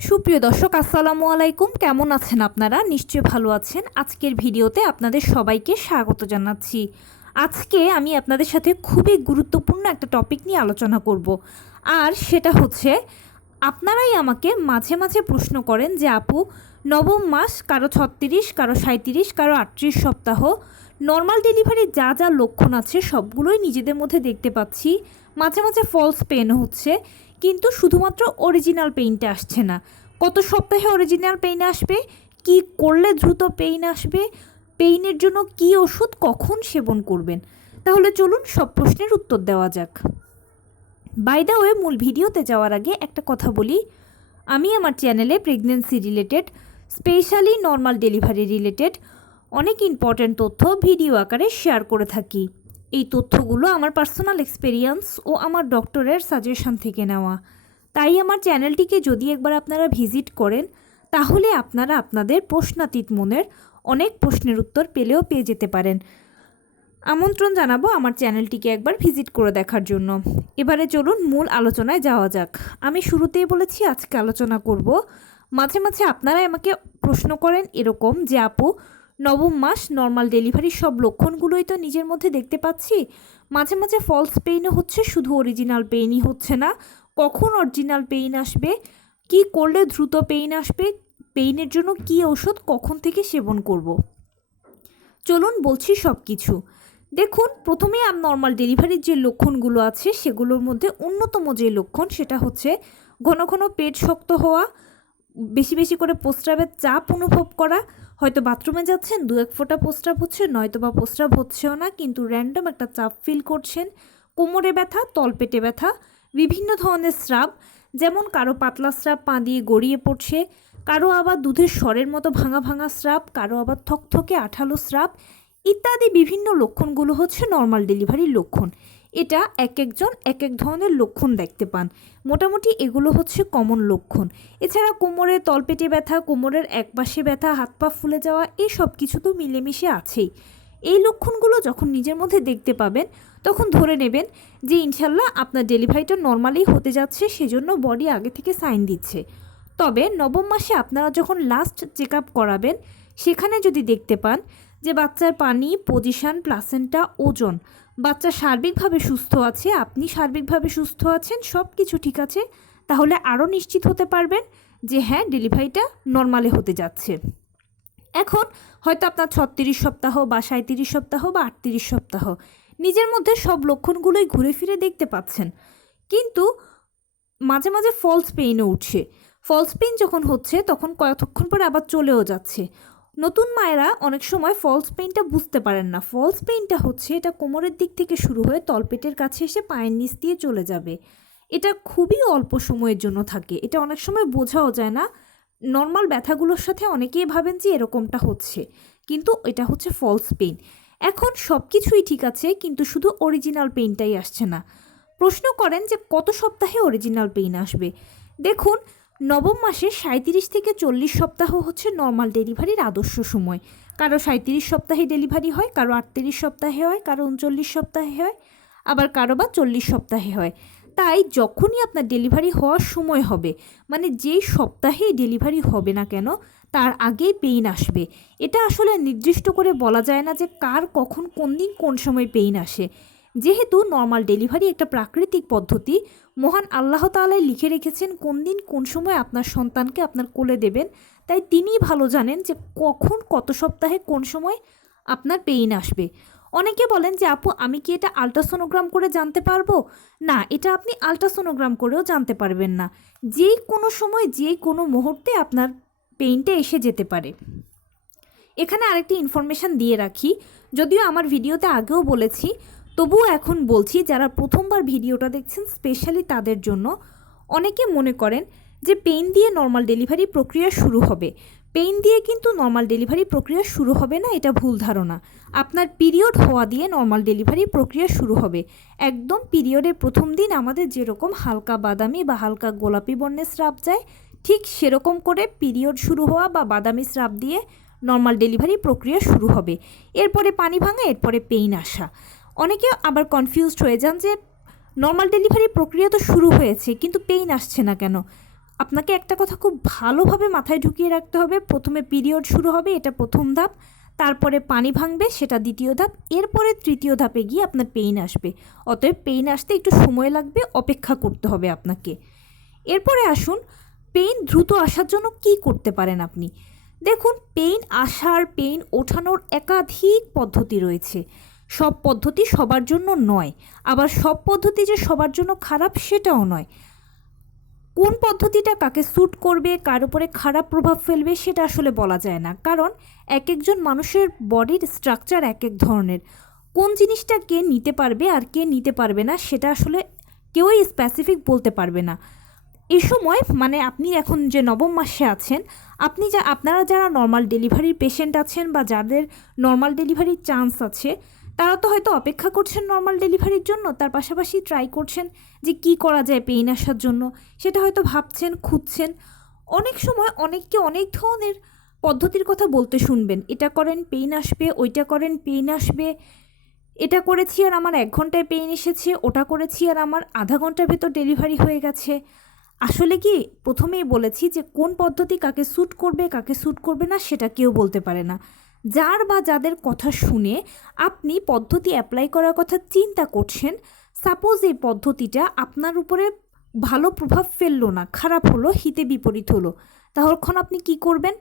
সুপ্রিয় দর্শক আসসালামু আলাইকুম, কেমন আছেন আপনারা? নিশ্চয়ই ভালো আছেন। আজকের ভিডিওতে আপনাদের সবাইকে স্বাগত জানাচ্ছি। আজকে আমি আপনাদের সাথে খুবই গুরুত্বপূর্ণ একটা টপিক নিয়ে আলোচনা করব, আর সেটা হচ্ছে আপনারাই আমাকে মাঝে মাঝে প্রশ্ন করেন যে আপু, নবম মাস, কারো 36, কারো 37, কারো 38 সপ্তাহ নর্মাল ডেলিভারির যা যা লক্ষণ আছে সবগুলোই নিজেদের মধ্যে দেখতে পাচ্ছি। মাঝে মাঝে ফলস পেন হচ্ছে, কিন্তু শুধুমাত্র অরিজিনাল পেইনটা আসছে না। কত সপ্তাহে অরিজিনাল পেইন আসবে, কি করলে দ্রুত পেইন আসবে, পেইনের জন্য কি ওষুধ কখন সেবন করবেন? তাহলে চলুন সব প্রশ্নের উত্তর দেওয়া যাক। বাই দ্য ওয়ে, মূল ভিডিওতে যাওয়ার আগে একটা কথা বলি, আমি আমার চ্যানেলে pregnancy related, specially normal delivery related অনেক ইম্পর্ট্যান্ট তথ্য ভিডিও আকারে শেয়ার করে থাকি। এই তথ্যগুলো আমার পার্সোনাল এক্সপেরিয়েন্স ও আমার ডক্টরের সাজেশন থেকে নেওয়া। তাই আমার চ্যানেলটিকে যদি একবার আপনারা ভিজিট করেন, তাহলে আপনারা আপনাদের প্রশ্নাতীত মনের অনেক প্রশ্নের উত্তর পেয়ে যেতে পারেন। আমন্ত্রণ জানাবো আমার চ্যানেলটিকে একবার ভিজিট করে দেখার জন্য। এবারে চলুন মূল আলোচনায় যাওয়া যাক। আমি শুরুতেই বলেছি আজকে আলোচনা করব, মাঝে মাঝে আপনারাই আমাকে প্রশ্ন করেন এরকম যে আপু, নবম মাস, নর্মাল ডেলিভারির সব লক্ষণগুলোই তো নিজের মধ্যে দেখতে পাচ্ছি, মাঝে মাঝে ফলস পেইনও হচ্ছে, শুধু অরিজিনাল পেইনই হচ্ছে না, কখন অরিজিনাল পেইন আসবে, কি করলে দ্রুত পেইন আসবে, পেইনের জন্য কি ওষুধ কখন থেকে সেবন করব? চলুন বলছি সব কিছু। দেখুন, প্রথমে নর্মাল ডেলিভারির যে লক্ষণগুলো আছে সেগুলোর মধ্যে অন্যতম যে লক্ষণ সেটা হচ্ছে ঘন ঘন পেট শক্ত হওয়া, বেশি বেশি করে প্রস্রাবের চাপ অনুভব করা। হয়তো বাথরুমে যাচ্ছেন, দু এক ফোঁটা প্রস্রাব হচ্ছে, নয়তো বা প্রস্রাব হচ্ছেও না, কিন্তু র্যান্ডম একটা চাপ ফিল করছেন। কোমরে ব্যথা, তলপেটে ব্যথা, বিভিন্ন ধরনের স্রাব, যেমন কারো পাতলা স্রাব পা দিয়ে গড়িয়ে পড়ছে, কারো আবার দুধের স্বরের মতো ভাঙা ভাঙা স্রাব, কারো আবার থকথকে আঠালো স্রাব ইত্যাদি বিভিন্ন লক্ষণগুলো হচ্ছে নর্মাল ডেলিভারির লক্ষণ। এটা এক একজন এক এক ধরনের লক্ষণ দেখতে পান, মোটামুটি এগুলো হচ্ছে কমন লক্ষণ। এছাড়া কোমরে তলপেটে ব্যথা, কোমরের একপাশে ব্যথা, হাত পা ফুলে যাওয়া, এই সব কিছু তো মিলেমিশে আছেই। এই লক্ষণগুলো যখন নিজের মধ্যে দেখতে পাবেন, তখন ধরে নেবেন যে ইনশাল্লাহ আপনার ডেলিভারিটা নর্মালি হতে যাচ্ছে, সেজন্য বডি আগে থেকে সাইন দিচ্ছে। তবে নবম মাসে আপনারা যখন লাস্ট চেক আপ করাবেন, সেখানে যদি দেখতে পান যে বাচ্চার পানি, পজিশন, প্লাসেন্টা, ওজন, বাচ্চা সার্বিকভাবে সুস্থ আছে, আপনি সার্বিকভাবে সুস্থ আছেন, সব কিছু ঠিক আছে, তাহলে আরও নিশ্চিত হতে পারবেন যে হ্যাঁ, ডেলিভারিটা নর্মালে হতে যাচ্ছে। এখন হয়তো আপনার 36 সপ্তাহ বা 37 সপ্তাহ বা 38 সপ্তাহ, নিজের মধ্যে সব লক্ষণগুলোই ঘুরে ফিরে দেখতে পাচ্ছেন, কিন্তু মাঝে মাঝে ফলস পেইনও উঠছে। ফলস পেইন যখন হচ্ছে তখন কতক্ষণ পরে আবার চলেও যাচ্ছে। নতুন মায়েরা অনেক সময় ফলস পেইনটা বুঝতে পারেন না। ফলস পেইনটা হচ্ছে, এটা কোমরের দিক থেকে শুরু হয়ে তলপেটের কাছে এসে পায়ের নিচ দিয়ে চলে যাবে। এটা খুবই অল্প সময়ের জন্য থাকে, এটা অনেক সময় বোঝাও যায় না। নর্মাল ব্যথাগুলোর সাথে অনেকেই ভাবেন যে এরকমটা হচ্ছে, কিন্তু এটা হচ্ছে ফলস পেইন। এখন সব কিছুই ঠিক আছে, কিন্তু শুধু অরিজিনাল পেইনটাই আসছে না। প্রশ্ন করেন যে কত সপ্তাহে অরিজিনাল পেইন আসবে? দেখুন, নবম মাসে 37 থেকে 40 সপ্তাহ হচ্ছে নর্মাল ডেলিভারির আদর্শ সময়। কারো 37 সপ্তাহে ডেলিভারি হয়, কারো 38 সপ্তাহে হয়, কারো 39 সপ্তাহে হয়, আবার কারো বা 40 সপ্তাহে হয়। তাই যখনই আপনার ডেলিভারি হওয়ার সময় হবে, মানে যেই সপ্তাহেই ডেলিভারি হবে না কেন, তার আগেই পেইন আসবে। এটা আসলে নির্দিষ্ট করে বলা যায় না যে কার কখন কোন দিন কোন সময় পেইন আসে। যেহেতু নর্মাল ডেলিভারি একটা প্রাকৃতিক পদ্ধতি, মহান আল্লাহ তাআলাই লিখে রেখেছেন কোন দিন কোন সময় আপনার সন্তানকে আপনার কোলে দেবেন, তাই তিনিই ভালো জানেন যে কখন কত সপ্তাহে কোন সময় আপনার পেইন আসবে। অনেকে বলেন যে আপু, আমি কি এটা আলট্রাসোনোগ্রাম করে জানতে পারবো? না, এটা আপনি আলট্রাসোনোগ্রাম করেও জানতে পারবেন না। যেই কোনো সময়, যেই কোনো মুহূর্তে আপনার পেইনটা এসে যেতে পারে। এখানে আরেকটি ইনফরমেশান দিয়ে রাখি, যদিও আমার ভিডিওতে আগেও বলেছি, তবুও এখন বলছি, যারা প্রথমবার ভিডিওটা দেখছেন স্পেশালি তাদের জন্য। অনেকে মনে করেন যে পেইন দিয়ে নর্মাল ডেলিভারি প্রক্রিয়া শুরু হবে। পেইন দিয়ে কিন্তু নর্মাল ডেলিভারি প্রক্রিয়া শুরু হবে না, এটা ভুল ধারণা। আপনার পিরিয়ড হওয়া দিয়ে নর্মাল ডেলিভারি প্রক্রিয়া শুরু হবে। একদম পিরিয়ডের প্রথম দিন আমাদের যেরকম হালকা বাদামি বা হালকা গোলাপি বর্ণের স্রাব যায়, ঠিক সেরকম করে পিরিয়ড শুরু হওয়া বা বাদামি স্রাব দিয়ে নর্মাল ডেলিভারি প্রক্রিয়া শুরু হবে। এরপরে পানি ভাঙা, এরপরে পেইন আসা। অনেকে আবার কনফিউজড হয়ে যান যে নর্মাল ডেলিভারি প্রক্রিয়া তো শুরু হয়েছে, কিন্তু পেইন আসছে না কেন? আপনাকে একটা কথা খুব ভালোভাবে মাথায় ঢুকিয়ে রাখতে হবে, প্রথমে পিরিয়ড শুরু হবে, এটা প্রথম ধাপ, তারপরে পানি ভাঙবে, সেটা দ্বিতীয় ধাপ, এরপরে তৃতীয় ধাপে গিয়ে আপনার পেইন আসবে। অতএব পেইন আসতে একটু সময় লাগবে, অপেক্ষা করতে হবে আপনাকে। এরপরে আসুন, পেইন দ্রুত আসার জন্য কি করতে পারেন আপনি। দেখুন, পেইন আসার, পেইন ওঠানোর একাধিক পদ্ধতি রয়েছে। সব পদ্ধতি সবার জন্য নয়, আবার সব পদ্ধতি যে সবার জন্য খারাপ সেটাও নয়। কোন পদ্ধতিটা কাকে স্যুট করবে, কার উপরে খারাপ প্রভাব ফেলবে সেটা আসলে বলা যায় না, কারণ এক একজন মানুষের বডির স্ট্রাকচার এক এক ধরনের। কোন জিনিসটা কে নিতে পারবে আর কে নিতে পারবে না সেটা আসলে কেউই স্পেসিফিক বলতে পারবে না। এ সময় মানে আপনি এখন যে নবম মাসে আছেন, আপনারা যারা নর্মাল ডেলিভারির পেশেন্ট আছেন বা যাদের নর্মাল ডেলিভারির চান্স আছে, তারা তো হয়তো অপেক্ষা করছেন নর্মাল ডেলিভারির জন্য, তার পাশাপাশি ট্রাই করছেন যে কি করা যায় পেইন আসার জন্য, সেটা হয়তো ভাবছেন, খুঁজছেন। অনেক সময় অনেককে অনেক ধরনের পদ্ধতির কথা বলতে শুনবেন, এটা করেন পেইন আসবে, ওইটা করেন পেইন আসবে, এটা করেছি আর আমার 1 ঘন্টায় পেইন এসেছে, ওটা করেছি আর আমার আধা ঘন্টার ভেতর ডেলিভারি হয়ে গেছে। আসলে কি প্রথমেই বলেছি যে কোন পদ্ধতি কাকে স্যুট করবে কাকে স্যুট করবে না সেটা কেউ বলতে পারে না। যার বা যাদের কথা শুনে আপনি পদ্ধতি অ্যাপ্লাই করার কথা চিন্তা করছেন, সাপোজ এই পদ্ধতিটা আপনার উপরে ভালো প্রভাব ফেললো না, খারাপ হলো, হিতে বিপরীত হলো, তখন আপনি কি করবেন?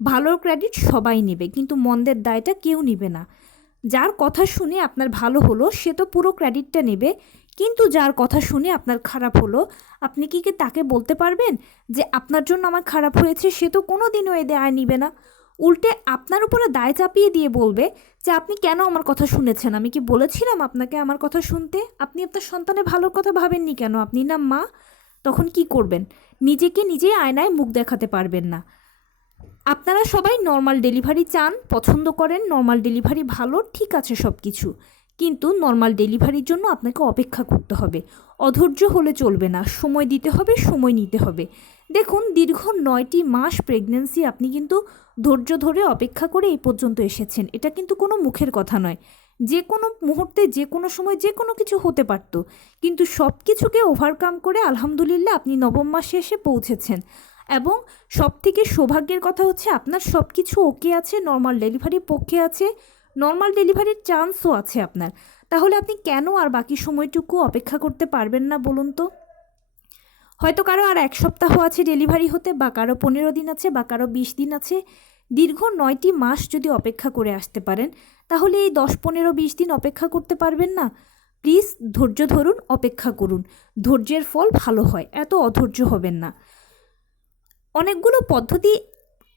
ভালোর ক্রেডিট সবাই নেবে, কিন্তু মন্দের দায়টা কেউ নেবে না। যার কথা শুনে আপনার ভালো হলো সে তো পুরো ক্রেডিটটা নেবে, কিন্তু যার কথা শুনে আপনার খারাপ হলো, আপনি কি তাকে বলতে পারবেন যে আপনার জন্য আমার খারাপ হয়েছে? সে তো কোনো দিনও এ দায় নিবে না, উল্টে আপনার উপরে দায় চাপিয়ে দিয়ে বলবে যে আপনি কেন আমার কথা শুনেছেন, আমি কি বলেছিলাম আপনাকে আমার কথা শুনতে? আপনি আপনার সন্তানের ভালোর কথা ভাবেননি কেন? আপনি না মা? তখন কি করবেন? নিজেকে নিজেই আয়নায় মুখ দেখাতে পারবেন না। আপনারা সবাই নর্মাল ডেলিভারি চান, পছন্দ করেন, নর্মাল ডেলিভারি ভালো, ঠিক আছে সব কিছু, কিন্তু নর্মাল ডেলিভারির জন্য আপনাকে অপেক্ষা করতে হবে। অধৈর্য হলে চলবে না, সময় দিতে হবে, সময় নিতে হবে। দেখুন, দীর্ঘ 9টি মাস প্রেগন্যান্সি আপনি কিন্তু ধৈর্য ধরে অপেক্ষা করে এই পর্যন্ত এসেছেন, এটা কিন্তু কোনো মুখের কথা নয়। যে কোনো মুহূর্তে যে কোনো সময় যে কোনো কিছু হতে পারত, কিন্তু সব কিছুকে ওভারকাম করে আলহামদুলিল্লাহ আপনি নবম মাসে এসে পৌঁছেছেন। এবং সবথেকে সৌভাগ্যের কথা হচ্ছে আপনার সব কিছু ওকে আছে, নর্মাল ডেলিভারির পক্ষে আছে, নর্মাল ডেলিভারির চান্সও আছে আপনার। তাহলে আপনি কেন আর বাকি সময়টুকু অপেক্ষা করতে পারবেন না বলুন তো? হয়তো কারো আর 1 সপ্তাহ আছে ডেলিভারি হতে, বা কারো 15 দিন আছে, বা কারো 20 দিন আছে। দীর্ঘ 9টি মাস যদি অপেক্ষা করে আসতে পারেন, তাহলে এই 10, 15, 20 দিন অপেক্ষা করতে পারবেন না? প্লিজ ধৈর্য ধরুন, অপেক্ষা করুন, ধৈর্যের ফল ভালো হয়, এত অধৈর্য হবেন না। অনেকগুলো পদ্ধতি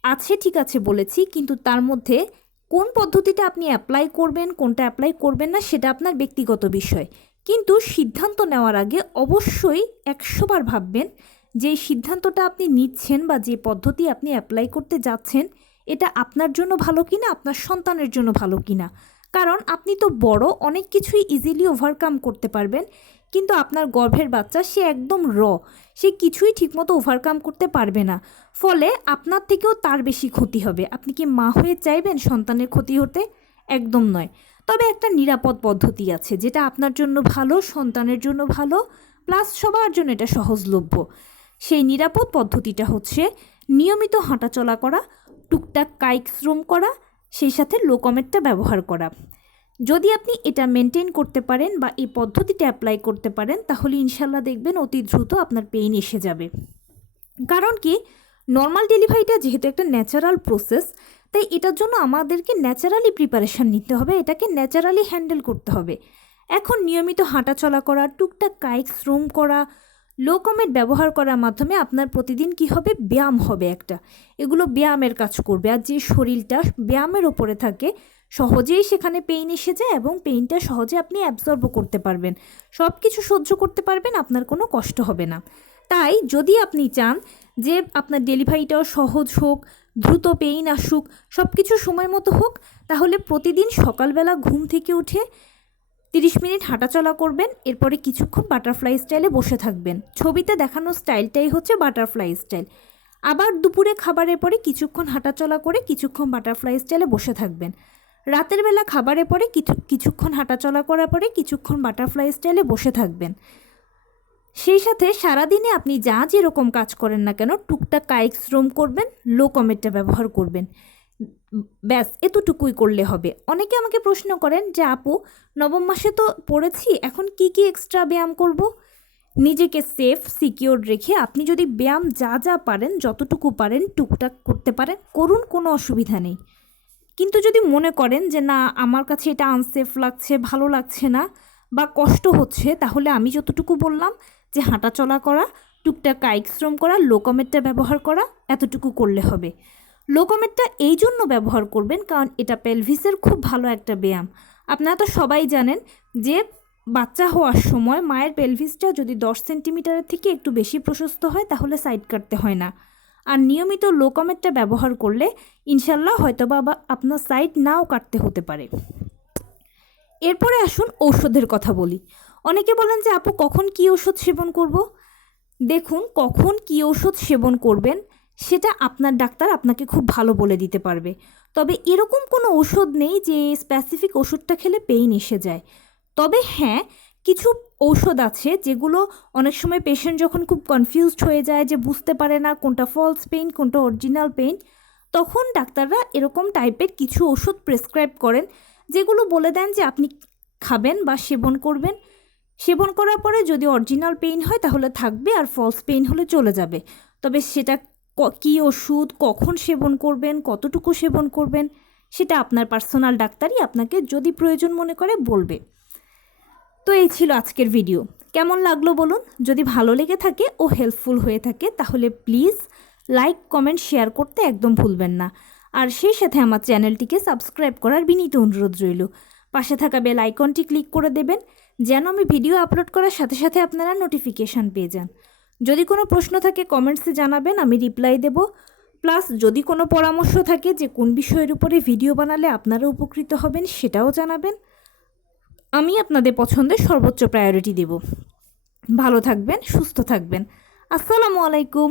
আছে, ঠিক আছে বলেছি, কিন্তু তার মধ্যে কোন পদ্ধতিটা আপনি অ্যাপ্লাই করবেন, কোনটা অ্যাপ্লাই করবেন না সেটা আপনার ব্যক্তিগত বিষয়। কিন্তু সিদ্ধান্ত নেওয়ার আগে অবশ্যই 100 বার ভাববেন যে এই সিদ্ধান্তটা আপনি নিচ্ছেন বা যে পদ্ধতি আপনি অ্যাপ্লাই করতে যাচ্ছেন, এটা আপনার জন্য ভালো কিনা, আপনার সন্তানের জন্য ভালো কিনা। কারণ আপনি তো বড়, অনেক কিছুই ইজিলি ওভারকাম করতে পারবেন, কিন্তু আপনার গর্ভের বাচ্চা সে একদম সে কিছুই ঠিকমতো ওভারকাম করতে পারবে না, ফলে আপনার থেকেও তার বেশি ক্ষতি হবে। আপনি কি মা হয়ে চাইবেন সন্তানের ক্ষতি হতে? একদম নয়। তবে একটা নিরাপদ পদ্ধতি আছে যেটা আপনার জন্য ভালো, সন্তানের জন্য ভালো, প্লাস সবার জন্য এটা সহজলভ্য। সেই নিরাপদ পদ্ধতিটা হচ্ছে নিয়মিত হাঁটাচলা করা, টুকটাক কায়িক শ্রম করা, সেই সাথে লো কমেটটা ব্যবহার করা। যদি আপনি এটা মেনটেন করতে পারেন বা এই পদ্ধতিটা অ্যাপ্লাই করতে পারেন, তাহলে ইনশাল্লাহ দেখবেন অতি দ্রুত আপনার পেইন এসে যাবে। কারণ কি, নর্মাল ডেলিভারিটা যেহেতু একটা ন্যাচারাল প্রসেস, তাই এটার জন্য আমাদেরকে ন্যাচারালি প্রিপারেশান নিতে হবে, এটাকে ন্যাচারালি হ্যান্ডেল করতে হবে। এখন নিয়মিত হাঁটাচলা করা, টুকটাক কায়িক শ্রম করা, লো কমেট ব্যবহার করার মাধ্যমে আপনার প্রতিদিন কি হবে? ব্যায়াম হবে একটা। এগুলো ব্যায়ামের কাজ করবে, আর যে শরীরটা ব্যায়ামের ওপরে থাকে সহজেই সেখানে পেইন এসে যায়, এবং পেইনটা সহজে আপনি অ্যাবজর্বও করতে পারবেন, সব কিছু সহ্য করতে পারবেন, আপনার কোনো কষ্ট হবে না। তাই যদি আপনি চান যে আপনার ডেলিভারিটাও সহজ হোক, দ্রুত পেইন আসুক, সব কিছু সময় মতো হোক, তাহলে প্রতিদিন সকালবেলা ঘুম থেকে উঠে 30 মিনিট হাঁটাচলা করবেন, এরপরে কিছুক্ষণ বাটারফ্লাই স্টাইলে বসে থাকবেন। ছবিতে দেখানো স্টাইলটাই হচ্ছে বাটারফ্লাই স্টাইল। আবার দুপুরে খাবারের পরে কিছুক্ষণ হাঁটাচলা করে কিছুক্ষণ বাটারফ্লাই স্টাইলে বসে থাকবেন। রাতের বেলা খাবারের পরে কিছুক্ষণ হাঁটাচলা করার পরে কিছুক্ষণ বাটারফ্লাই স্টাইলে বসে থাকবেন। সেই সাথে সারাদিনে আপনি যা যেরকম কাজ করেন না কেন টুকটাক কায়িক শ্রম করবেন, লো কমেটটা ব্যবহার করবেন। ব্যাস এতটুকুই করলে হবে। অনেকে আমাকে প্রশ্ন করেন যে আপু, নবম মাসে তো পড়েছি, এখন কি কি এক্সট্রা ব্যায়াম করব? নিজেকে সেফ সিকিওর রেখে আপনি যদি ব্যায়াম যা যা পারেন, যতটুকু পারেন টুকটাক করতে পারেন, করুন, কোনো অসুবিধা নেই। কিন্তু যদি মনে করেন যে না, আমার কাছে এটা আনসেফ লাগছে, ভালো লাগছে না বা কষ্ট হচ্ছে, তাহলে আমি যতটুকু বললাম যে হাঁটাচলা করা, টুকটাক কায়িক শ্রম করা, লোকমেটটা ব্যবহার করা, এতটুকু করলে হবে। লোকমেটটা এই জন্য ব্যবহার করবেন কারণ এটা পেলভিসের খুব ভালো একটা ব্যায়াম। আপনারা তো সবাই জানেন যে বাচ্চা হওয়ার সময় মায়ের পেলভিসটা যদি 10 সেন্টিমিটারের থেকে একটু বেশি প্রশস্ত হয় তাহলে সাইড কাটতে হয় না। আর নিয়মিত লোকমেটটা ব্যবহার করলে ইনশাল্লাহ হয়তোবা আপনার সাইড নাও কাটতে হতে পারে। এরপরে আসুন ঔষধের কথা বলি। অনেকে বলেন যে আপু কখন কী ওষুধ সেবন করব? দেখুন, কখন কী ওষুধ সেবন করবেন সেটা আপনার ডাক্তার আপনাকে খুব ভালো বলে দিতে পারবে। তবে এরকম কোনো ওষুধ নেই যে স্পেসিফিক ওষুধটা খেলে পেইন এসে যায়। তবে হ্যাঁ, কিছু ঔষধ আছে যেগুলো অনেক সময় পেশেন্ট যখন খুব কনফিউজড হয়ে যায় যে বুঝতে পারে না কোনটা ফলস পেইন কোনটা অরিজিনাল পেইন, তখন ডাক্তাররা এরকম টাইপের কিছু ওষুধ প্রেসক্রাইব করেন যেগুলো বলে দেন যে আপনি খাবেন বা সেবন করবেন। সেবন করার পরে যদি অরিজিনাল পেইন হয় তাহলে থাকবে, আর ফলস পেইন হলে চলে যাবে। তবে সেটা কী ওষুধ, কখন সেবন করবেন, কতটুকু সেবন করবেন, সেটা আপনার পার্সোনাল ডাক্তারই আপনাকে যদি প্রয়োজন মনে করে বলবে। তো এই ছিল আজকের ভিডিও। কেমন লাগলো বলুন? যদি ভালো লেগে থাকে ও হেল্পফুল হয়ে থাকে তাহলে প্লিজ লাইক, কমেন্ট, শেয়ার করতে একদম ভুলবেন না। আর সেই সাথে আমার চ্যানেলটিকে সাবস্ক্রাইব করার বিনীত অনুরোধ রইল। পাশে থাকা বেল আইকনটি ক্লিক করে দেবেন যেন আমি ভিডিও আপলোড করার সাথে সাথে আপনারা নোটিফিকেশান পেয়ে যান। যদি কোনো প্রশ্ন থাকে কমেন্টসে জানাবেন, আমি রিপ্লাই দেব। প্লাস যদি কোনো পরামর্শ থাকে যে কোন বিষয়ের উপরে ভিডিও বানালে আপনারা উপকৃত হবেন সেটাও জানাবেন। আমি আপনাদের পছন্দের সর্বোচ্চ প্রায়োরিটি দেব। ভালো থাকবেন, সুস্থ থাকবেন। আসসালামু আলাইকুম।